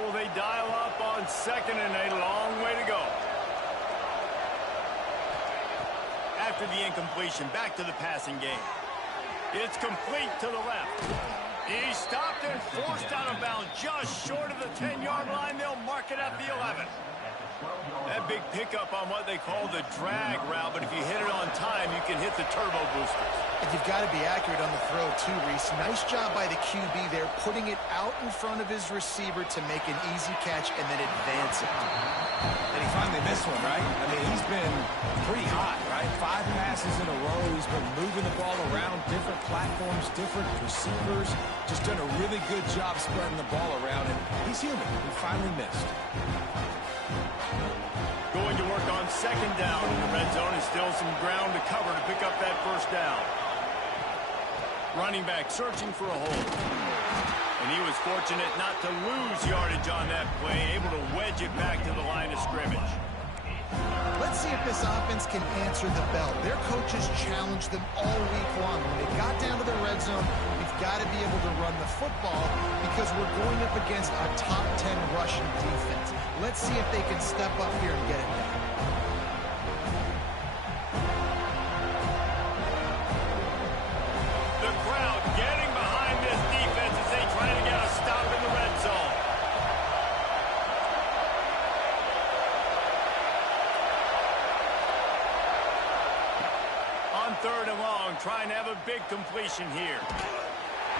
How will they dial up on second and a long way to go? After the incompletion, back to the passing game. It's complete to the left. He stopped and forced out of bounds just short of the 10-yard line. They'll mark it at the 11. That big pickup on what they call the drag route, but if you hit it on time, you can hit the turbo boosters. And you've got to be accurate on the throw, too, Reese. Nice job by the QB there, putting it out in front of his receiver to make an easy catch and then advance it. And he finally missed one, right? I mean, he's been pretty hot, right? 5 passes in a row. He's been moving the ball around, different platforms, different receivers. Just done a really good job spreading the ball around, and he's human. He finally missed. Going to work on second down in the red zone, and still some ground to cover to pick up that first down. Running back searching for a hole. And he was fortunate not to lose yardage on that play, able to wedge it back to the line of scrimmage. Let's see if this offense can answer the bell. Their coaches challenged them all week long. When they got down to the red zone, we've got to be able to run the football because we're going up against a top 10 rushing defense. Let's see if they can step up here and get it done. The crowd getting behind this defense as they try to get a stop in the red zone. On third and long, trying to have a big completion here.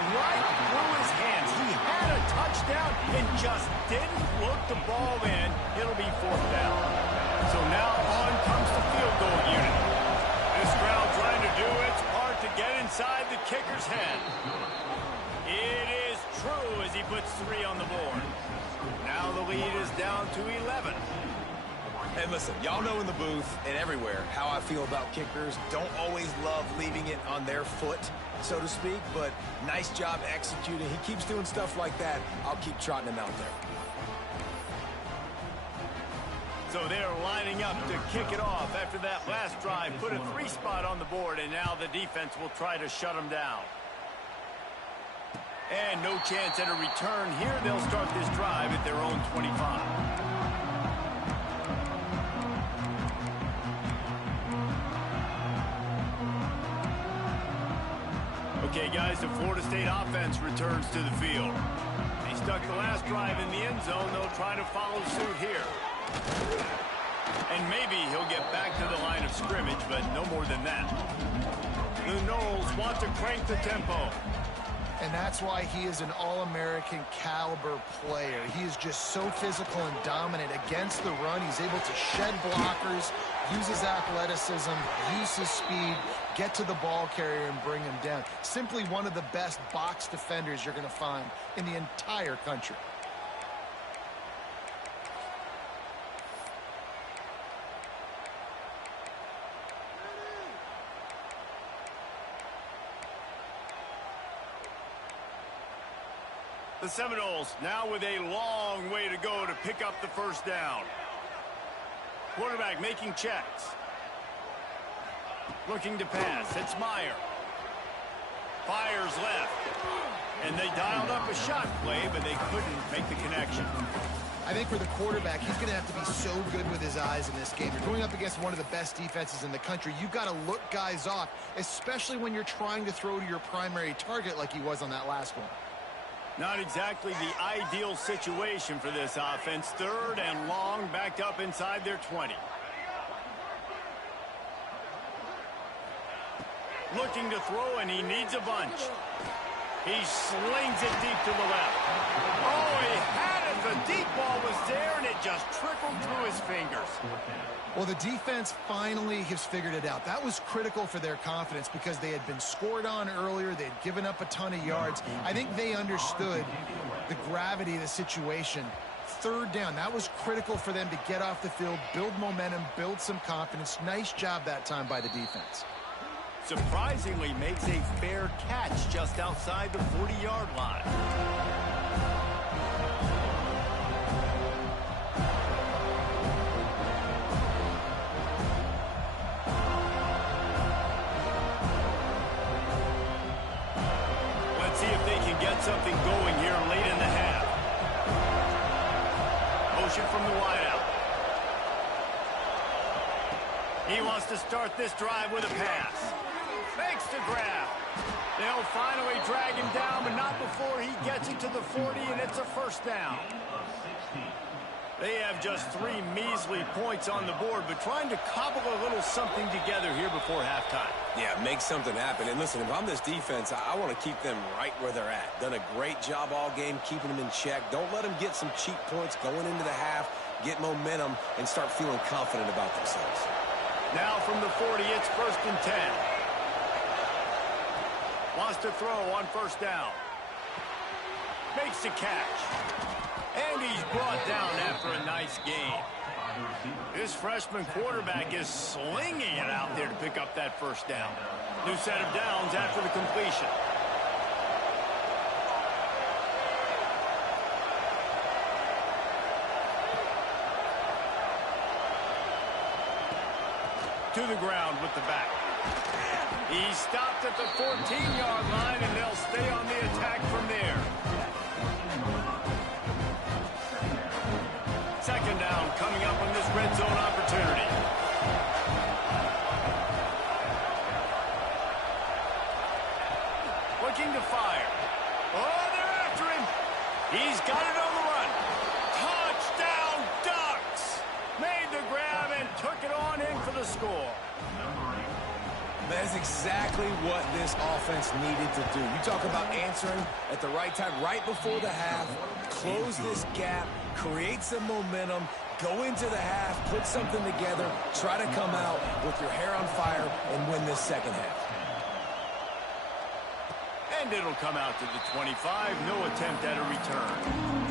Right through his hands. He had a touchdown and just didn't look the ball in. It'll be fourth down. So now on comes the field goal unit. This crowd trying to do its part to get inside the kicker's head. It is true as he puts 3 on the board. Now the lead is down to 11. And listen, y'all know in the booth and everywhere how I feel about kickers. Don't always love leaving it on their foot, so to speak, but nice job executing. He keeps doing stuff like that. I'll keep trotting him out there. So they're lining up to kick it off after that last drive. Put a 3 spot on the board, and now the defense will try to shut them down. And no chance at a return here. They'll start this drive at their own 25. Okay, guys, the Florida State offense returns to the field. They stuck the last drive in the end zone. They'll try to follow suit here. And maybe he'll get back to the line of scrimmage, but no more than that. The Noles want to crank the tempo. And that's why he is an All-American caliber player. He is just so physical and dominant against the run. He's able to shed blockers, use his athleticism, use his speed, get to the ball carrier and bring him down. Simply one of the best box defenders you're going to find in the entire country. The Seminoles now with a long way to go to pick up the first down. Quarterback making checks. Looking to pass. It's Meyer. Fires left. And they dialed up a shot play, but they couldn't make the connection. I think for the quarterback, he's going to have to be so good with his eyes in this game. You're going up against one of the best defenses in the country. You've got to look guys off, especially when you're trying to throw to your primary target like he was on that last one. Not exactly the ideal situation for this offense. Third and long, backed up inside their 20. Looking to throw, and he needs a bunch. He slings it deep to the left. Oh, he had it. The deep ball was there, and it just trickled through his fingers. Well, the defense finally has figured it out. That was critical for their confidence because they had been scored on earlier. They had given up a ton of yards. I think they understood the gravity of the situation. Third down, that was critical for them to get off the field, build momentum, build some confidence. Nice job that time by the defense. Surprisingly makes a fair catch just outside the 40-yard line. Let's see if they can get something going here late in the half. motion from the wideout. He wants to start this drive with a pass. Fakes the grab. They'll finally drag him down, but not before he gets it to the 40, and it's a first down. They have just 3 measly points on the board, but trying to cobble a little something together here before halftime. Yeah, make something happen. And listen, if I'm this defense, I want to keep them right where they're at. Done a great job all game keeping them in check. Don't let them get some cheap points going into the half, get momentum, and start feeling confident about themselves. Now from the 40, it's 1st and 10. Wants to throw on first down. Makes the catch. And he's brought down after a nice game. This freshman quarterback is slinging it out there to pick up that first down. New set of downs after the completion. To the ground with the back. He stopped at the 14-yard line, and they'll stay on the attack from there. Second down coming up on this red zone opportunity. Looking to fire. Oh, they're after him. He's got it on the run. Touchdown Ducks. Made the grab and took it on in for the score. That's exactly what this offense needed to do. You talk about answering at the right time, right before the half, close this gap, create some momentum, go into the half, put something together, try to come out with your hair on fire and win this second half. And it'll come out to the 25. No attempt at a return.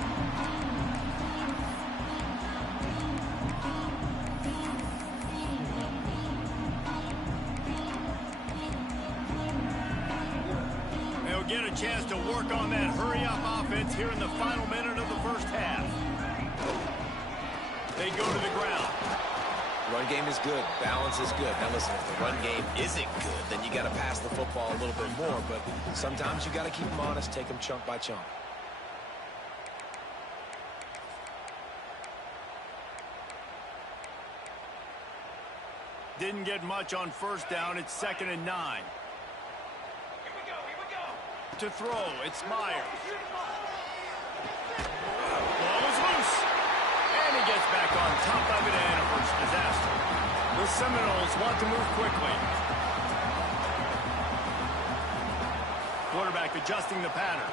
Get a chance to work on that hurry-up offense here in the final minute of the first half. They go to the ground. Run game is good. Balance is good. Now listen, if the run game isn't good, then you got to pass the football a little bit more. But sometimes you got to keep them honest, take them chunk by chunk. Didn't get much on first down. It's 2nd and 9. To throw, it's Myers. Ball is loose. And he gets back on top of it and averts disaster. The Seminoles want to move quickly. Quarterback adjusting the pattern.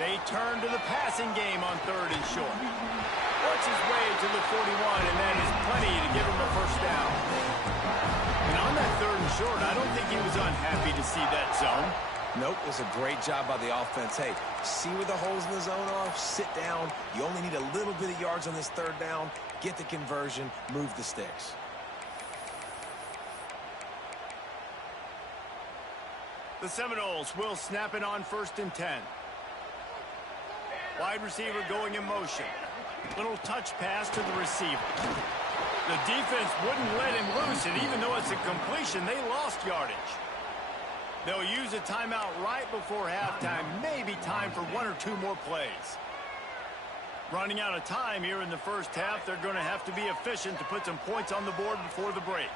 They turn to the passing game on 3rd and short. Works his way to the 41, and that is plenty to give him a first down. And on that 3rd and short, I don't think he was unhappy to see that zone. Nope, it was a great job by the offense. Hey, see where the holes in the zone are, sit down. You only need a little bit of yards on this 3rd down, get the conversion, move the sticks. The Seminoles will snap it on 1st and 10. Wide receiver going in motion. Little touch pass to the receiver. The defense wouldn't let him loose, and even though it's a completion, they lost yardage. They'll use a timeout right before halftime. Maybe time for 1 or 2 more plays. Running out of time here in the first half. They're going to have to be efficient to put some points on the board before the break.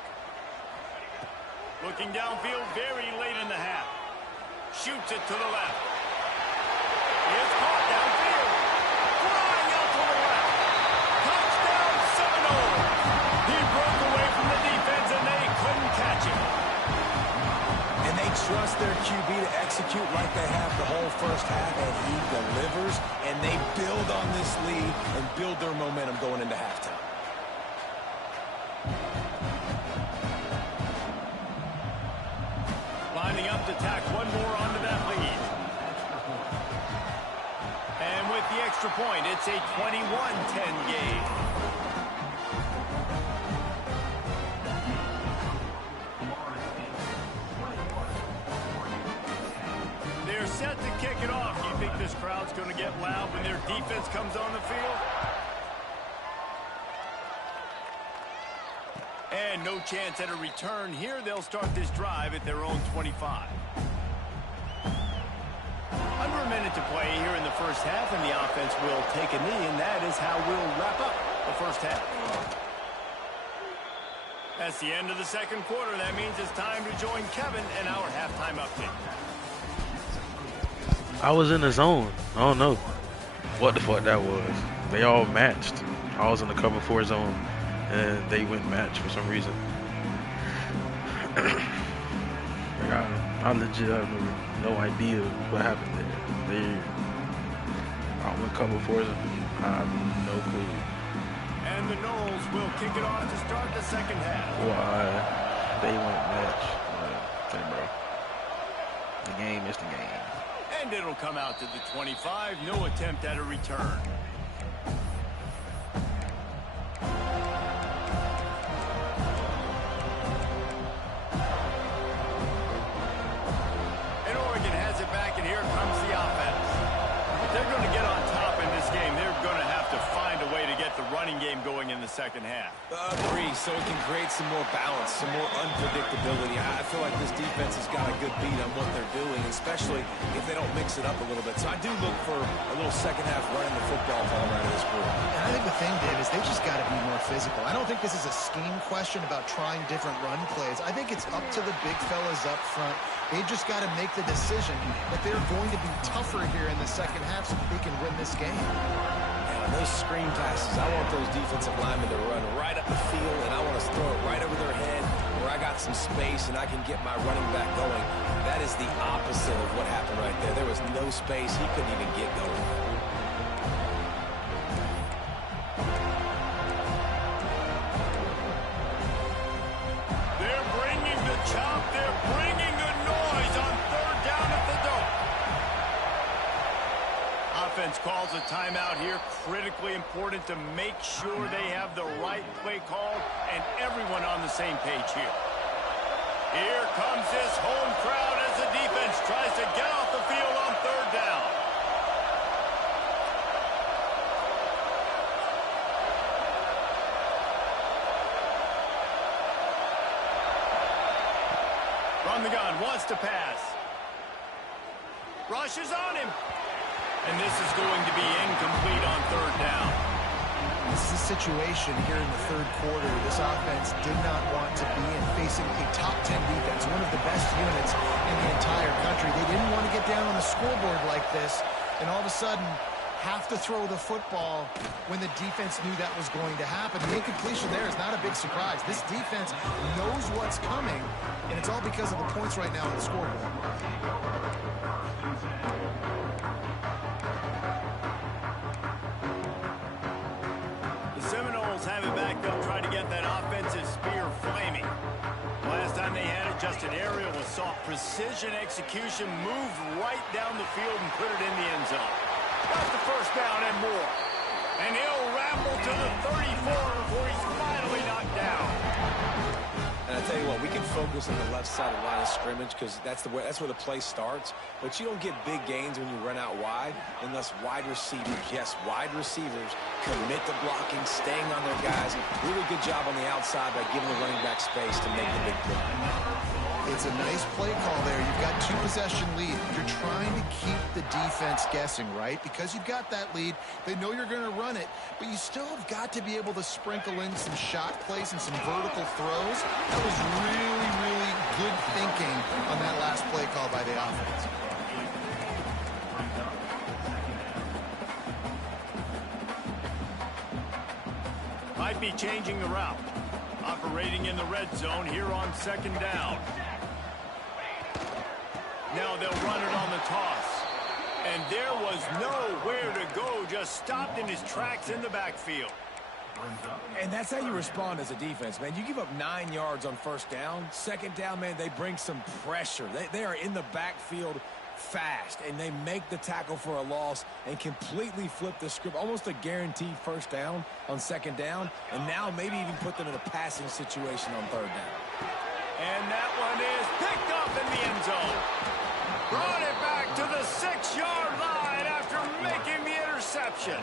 Looking downfield very late in the half. Shoots it to the left. It's caught downfield. Flying out to the left. Touchdown Seminoles. He broke away from the defense and they couldn't catch him. And they trust their QB to execute like they have the whole first half, and he delivers, and they build on this lead and build their momentum going into halftime. Lining up to tack one more onto that lead. And with the extra point, it's a 21-10 game. Set to kick it off. Do you think this crowd's going to get loud when their defense comes on the field? And no chance at a return here. They'll start this drive at their own 25. Under minute to play here in the first half, and the offense will take a knee, and that is how we'll wrap up the first half. That's the end of the second quarter. That means it's time to join Kevin and our halftime update. I was in the zone. I don't know what the fuck that was. They all matched. I was in the cover 4 zone, and they went match for some reason. I legit have no idea what happened there. I went cover 4 zone. I have no clue. And the Knowles will kick it off to start the second half. Why they went match. Okay, bro. The game is the game. And it'll come out to the 25. No attempt at a return. And Oregon has it back, and here comes the offense. If they're going to get on top in this game, they're going to have to find a way to get the running game going in the second half. Agree, so it can create some more balance, some more unpredictability. I feel like this defense has got a good beat on what they're doing, especially if they don't mix it up a little bit. So I do look for a little second half running the football from out of this group. And I think the thing, Dave, is they just got to be more physical. I don't think this is a scheme question about trying different run plays. I think it's up to the big fellas up front. They've just got to make the decision that they're going to be tougher here in the second half so that they can win this game. And those screen passes, I want those defensive linemen to run right up the field, and I want to throw it right over their head where I got some space and I can get my running back going. That is the opposite of what happened right there. There was no space. He couldn't even get going. They're bringing the chop. They're bringing the noise on third down at the dome. Offense calls a timeout here. Critically important to make sure they have the right play called and everyone on the same page here. Here comes this home crowd as the defense tries to get off the field on third down. From the gun, wants to pass. Rushes on him. And this is going to be incomplete on third down. This is a situation here in the third quarter this offense did not want to be in, facing a top 10 defense, one of the best units in the entire country. They didn't want to get down on the scoreboard like this, and all of a sudden have to throw the football when the defense knew that was going to happen. The incompletion there is not a big surprise. This defense knows what's coming, and it's all because of the points right now on the scoreboard. Have it back. They'll try to get that offensive spear flaming. Last time they had it, just an aerial with soft precision execution, moved right down the field and put it in the end zone. Got the first down and more. And he'll ramble to the 34 before he's finally knocked down. And I tell you what, we can focus on the left side of the line of scrimmage because that's where the play starts. But you don't get big gains when you run out wide unless wide receivers, yes, wide receivers commit to blocking, staying on their guys. Really good job on the outside by giving the running back space to make the big play. It's a nice play call there. You've got 2-possession lead. You're trying to keep the defense guessing, right? Because you've got that lead. They know you're going to run it, but you still have got to be able to sprinkle in some shot plays and some vertical throws. That was really, really good thinking on that last play call by the offense. Might be changing the route. Operating in the red zone here on second down. Now they'll run it on the toss. And there was nowhere to go, just stopped in his tracks in the backfield. And that's how you respond as a defense, man. You give up 9 yards on first down. Second down, man, they bring some pressure. They are in the backfield fast, and they make the tackle for a loss and completely flip the script. Almost a guaranteed first down on second down, and now maybe even put them in a passing situation on third down. And that one is picked up in the end zone. Brought it back to the 6-yard line after making the interception.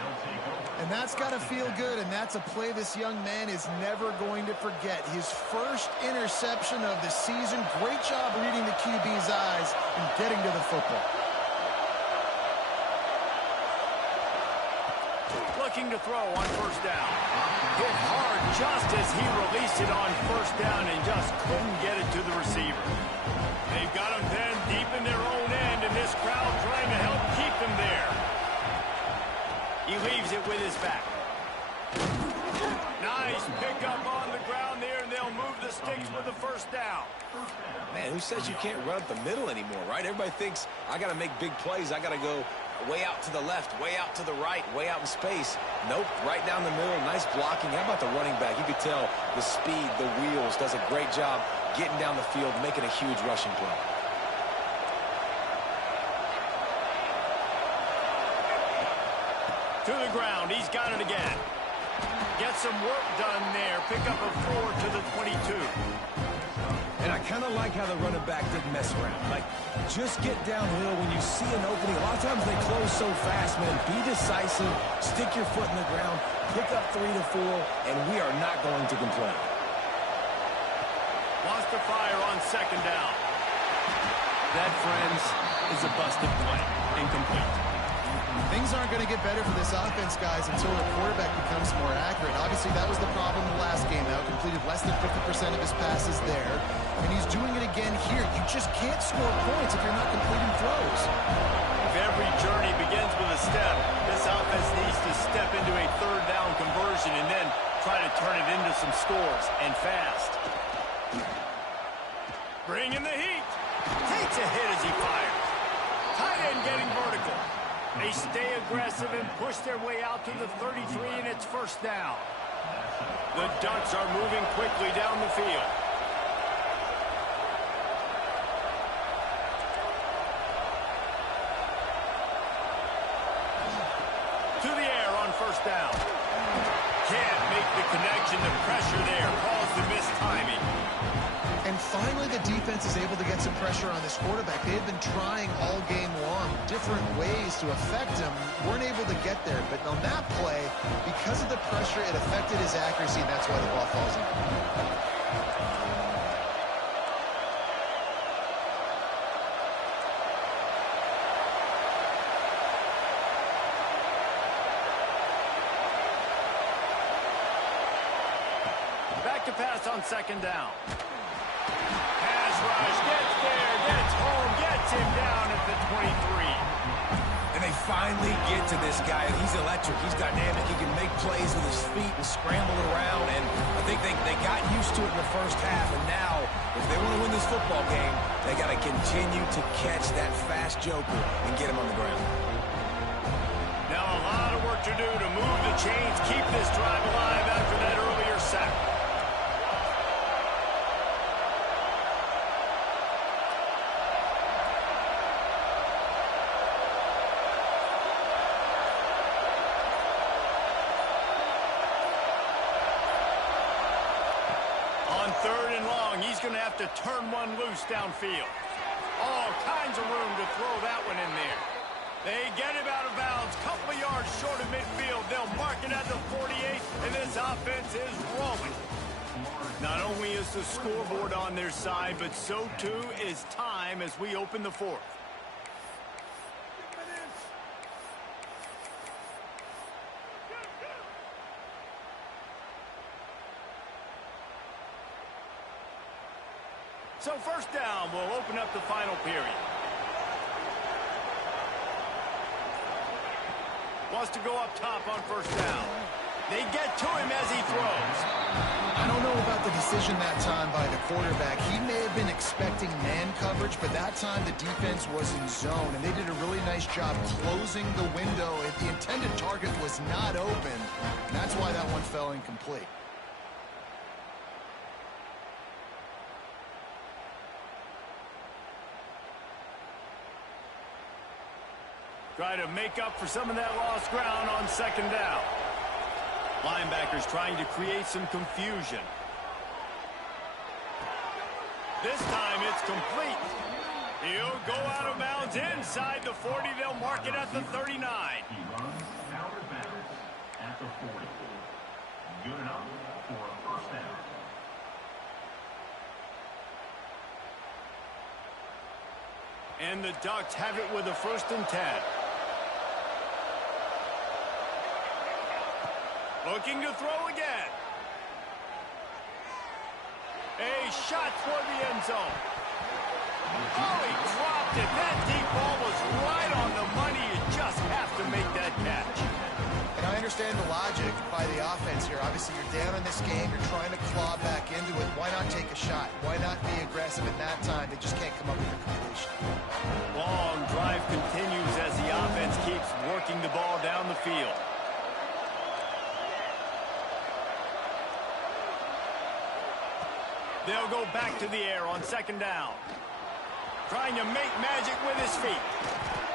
And that's got to feel good, and that's a play this young man is never going to forget. His first interception of the season. Great job reading the QB's eyes and getting to the football. looking to throw on first down. Hit hard just as he released it on first down and just couldn't get it to the receiver. They've got him then deep in their own end, and this crowd trying to help keep him there. He leaves it with his back. Nice pickup on the ground there, and they'll move the sticks with the first down. Man, who says you can't run up the middle anymore, right? Everybody thinks I got to make big plays. I got to go way out to the left, way out to the right, way out in space. Nope, right down the middle. Nice blocking. How about the running back? You could tell the speed, the wheels, does a great job getting down the field, making a huge rushing play. To the ground. He's got it again. Get some work done there. Pick up a 4 to the 22. And I kind of like how the running back didn't mess around. Like, just get downhill when you see an opening. A lot of times they close so fast, man. Be decisive. Stick your foot in the ground. Pick up 3 to 4, and we are not going to complain. Wants to fire on second down. That, friends, is a busted play. Incomplete. Things aren't going to get better for this offense, guys, until the quarterback becomes more accurate. Obviously, that was the problem the last game out. Completed less than 50% of his passes there, and he's doing it again here. You just can't score points if you're not completing throws. If every journey begins with a step, this offense needs to step into a third down conversion and then try to turn it into some scores, and fast. Bringing the heat. Takes a hit as he fires. Tight end getting vertical. They stay aggressive and push their way out to the 33, and it's first down. The Ducks are moving quickly down the field. To the air on first down. Can't make the connection. The pressure there calls the missed timing. And finally, the defense is able to get some pressure on this quarterback. They have been trying all game long different ways to affect him. Weren't able to get there. But on that play, because of the pressure, it affected his accuracy, and that's why the ball falls in. Back to pass on second down. Pass rush, gets there, gets home, gets him down at the 23. And they finally get to this guy, and he's electric. He's dynamic. He can make plays with his feet and scramble around, and I think they got used to it in the first half, and now, if they want to win this football game, they got to continue to catch that fast joker and get him on the ground. Now a lot of work to do to move the chains, keep this drive alive after that earlier sack. Third and long, he's going to have to turn one loose downfield. All kinds of room to throw that one in there. They get him out of bounds, couple of yards short of midfield. They'll mark it at the 48, and this offense is rolling. Not only is the scoreboard on their side, but so too is time as we open the fourth. So first down will open up the final period. Wants to go up top on first down. They get to him as he throws. I don't know about the decision that time by the quarterback. He may have been expecting man coverage, but that time the defense was in zone, and they did a really nice job closing the window. The intended target was not open, and that's why that one fell incomplete. Try to make up for some of that lost ground on second down. Linebackers trying to create some confusion. This time it's complete. He'll go out of bounds inside the 40. They'll mark it at the 39. He runs out of bounds at the 40. Good enough for a first down. And the Ducks have it with a 1st and 10. Looking to throw again. A shot toward the end zone. Oh, he dropped it. That deep ball was right on the money. You just have to make that catch. And I understand the logic by the offense here. Obviously, you're down in this game. You're trying to claw back into it. Why not take a shot? Why not be aggressive in that time? They just can't come up with a completion. Long drive continues as the offense keeps working the ball down the field. They'll go back to the air on second down. Trying to make magic with his feet.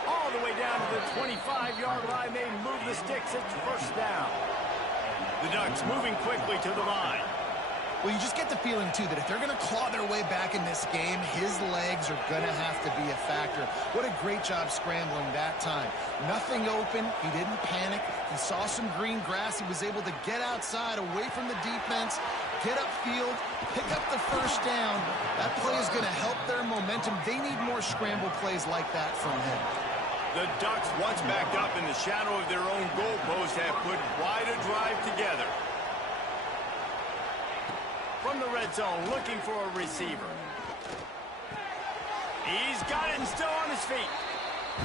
All the way down to the 25-yard line. They move the sticks. It's first down. The Ducks moving quickly to the line. Well, you just get the feeling, too, that if they're going to claw their way back in this game, his legs are going to have to be a factor. What a great job scrambling that time. Nothing open. He didn't panic. He saw some green grass. He was able to get outside, away from the defense, get upfield, pick up the first down. That play is going to help their momentum. They need more scramble plays like that from him. The Ducks, once backed up in the shadow of their own goalpost, have put quite a drive together. From the red zone, looking for a receiver. He's got it and still on his feet.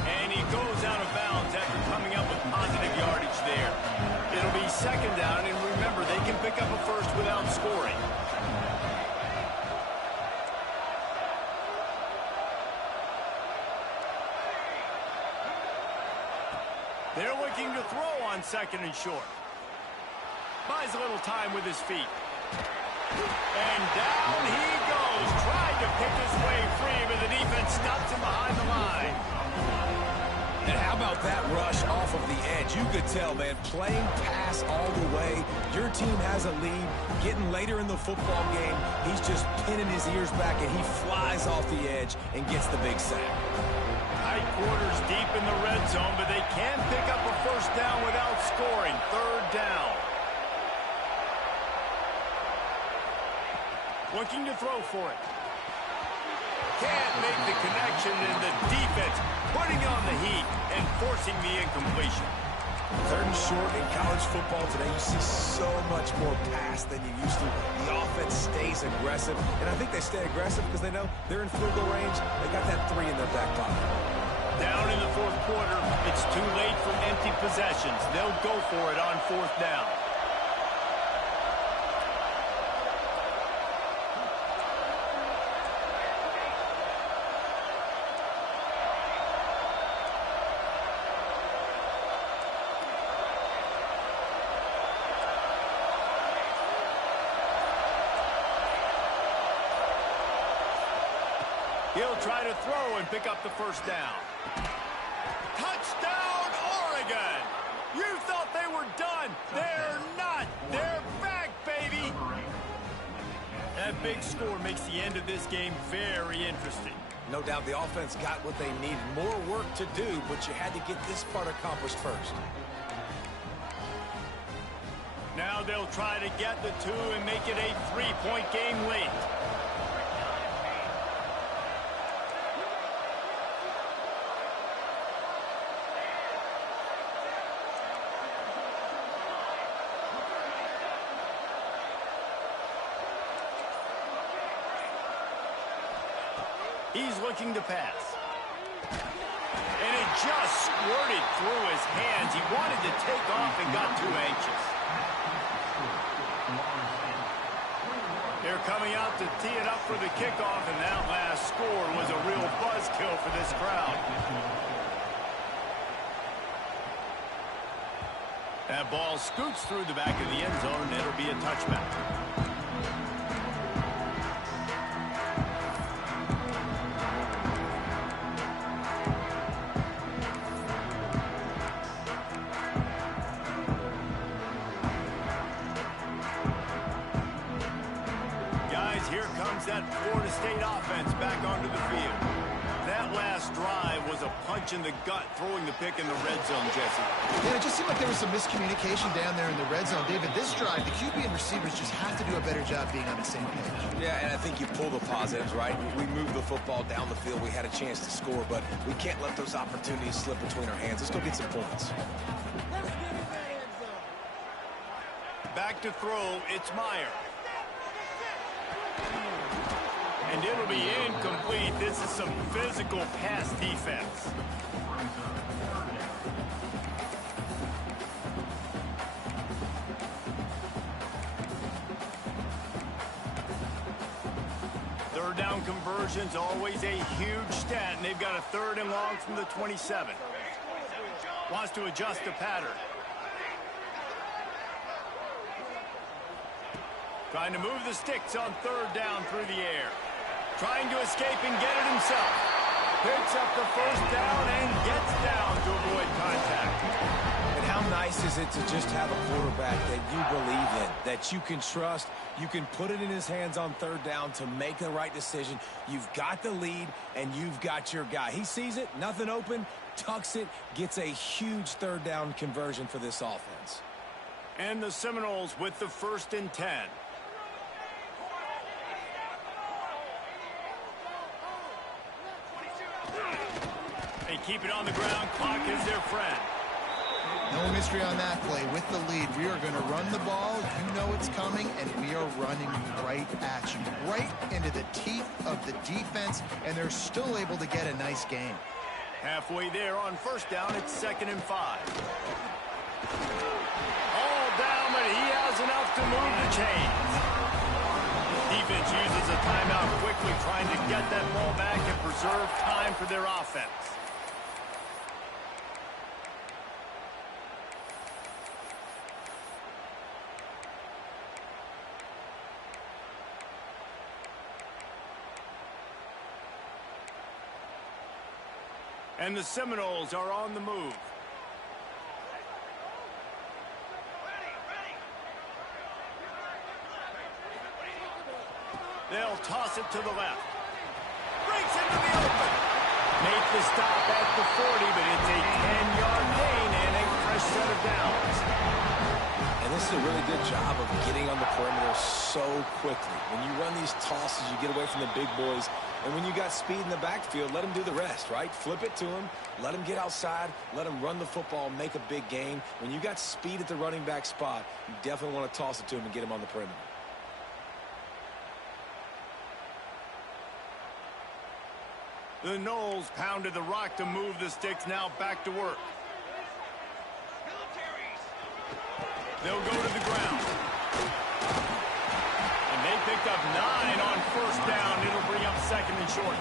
And he goes out of bounds after coming up with positive yardage there. It'll be second down, and remember, they can pick up a first without scoring. They're looking to throw on second and short. Buys a little time with his feet. And down he goes. Tried to pick his way free, but the defense stops him behind the line. And how about that rush off of the edge? You could tell, man, playing pass all the way. Your team has a lead. Getting later in the football game, he's just pinning his ears back, and he flies off the edge and gets the big sack. Tight quarters deep in the red zone, but they can pick up a first down without scoring. Third down. Looking to throw for it. Can't make the connection, and the defense putting on the heat and forcing the incompletion. Third and short in college football today, you see so much more pass than you used to. The offense stays aggressive, and I think they stay aggressive because they know they're in field goal range. They got that 3 in their back pocket. Down in the fourth quarter, it's too late for empty possessions. They'll go for it on fourth down. He'll try to throw and pick up the first down. Touchdown, Oregon! You thought they were done. They're not. They're back, baby! That big score makes the end of this game very interesting. No doubt the offense got what they needed. More work to do, but you had to get this part accomplished first. Now they'll try to get the 2 and make it a 3-point game late. He's looking to pass. And it just squirted through his hands. He wanted to take off and got too anxious. They're coming out to tee it up for the kickoff, and that last score was a real buzzkill for this crowd. That ball scoots through the back of the end zone, and it'll be a touchback. That Florida State offense back onto the field. That last drive was a punch in the gut, throwing the pick in the red zone, Jesse. Yeah, it just seemed like there was some miscommunication down there in the red zone. David, this drive, the QB and receivers just have to do a better job being on the same page. Yeah, and I think you pull the positives, right? We moved the football down the field. We had a chance to score, but we can't let those opportunities slip between our hands. Let's go get some points. Back to throw, it's Meyer. And it'll be incomplete. This is some physical pass defense. Third down conversion's always a huge stat, and they've got a 3rd and long from the 27. Wants to adjust the pattern. Trying to move the sticks on 3rd down through the air. Trying to escape and get it himself. Picks up the 1st down and gets down to avoid contact. And how nice is it to just have a quarterback that you believe in, that you can trust, you can put it in his hands on 3rd down to make the right decision. You've got the lead, and you've got your guy. He sees it, nothing open, tucks it, gets a huge 3rd down conversion for this offense. And the Seminoles with the 1st and 10. They keep it on the ground. Clock is their friend. No mystery on that play. With the lead, we are going to run the ball. You know it's coming, and we are running right at you, right into the teeth of the defense, and they're still able to get a nice gain. Halfway there on 1st down, it's 2nd and 5. All down, but he has enough to move the chains. Defense uses a timeout quickly, trying to get that ball back and preserve time for their offense. And the Seminoles are on the move. They'll toss it to the left. Breaks into the open. Make the stop at the 40, but it's a 10-yard gain and a fresh set of downs. And this is a really good job of getting on the perimeter so quickly. When you run these tosses, you get away from the big boys. And when you got speed in the backfield, let them do the rest, right? Flip it to them, let them get outside, let them run the football, make a big gain. When you got speed at the running back spot, you definitely want to toss it to them and get them on the perimeter. The Noles pounded the rock to move the sticks, now back to work. They'll go to the ground. And they picked up 9 on 1st down. It'll bring up 2nd and short.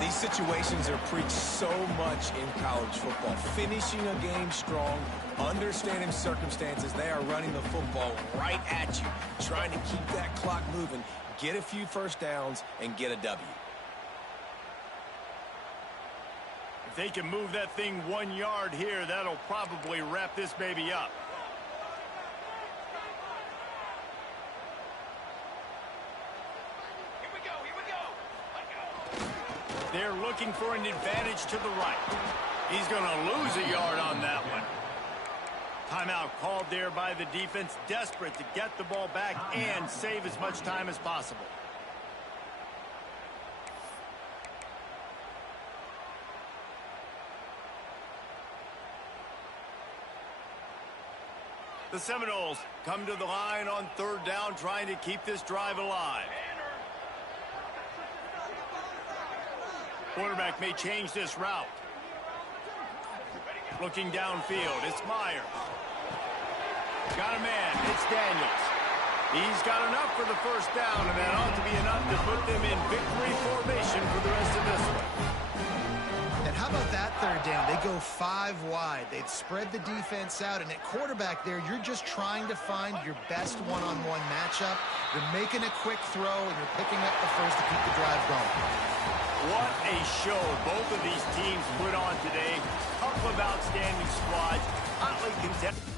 These situations are preached so much in college football. Finishing a game strong, understanding circumstances. They are running the football right at you, trying to keep that clock moving, get a few 1st downs, and get a W. If they can move that thing 1 yard here, that'll probably wrap this baby up. They're looking for an advantage to the right. He's going to lose a yard on that one. Timeout called there by the defense, desperate to get the ball back and save as much time as possible. The Seminoles come to the line on 3rd down, trying to keep this drive alive. Quarterback may change this route. Looking downfield, it's Meyer. Got a man, it's Daniels. He's got enough for the 1st down, and that ought to be enough to put them in victory formation for the rest of this one. And how about that 3rd down? They go 5 wide. They've spread the defense out, and at quarterback there, you're just trying to find your best one-on-one matchup. You're making a quick throw, and you're picking up the 1st to keep the drive going. What a show both of these teams put on today. Couple of outstanding squads, hotly contested.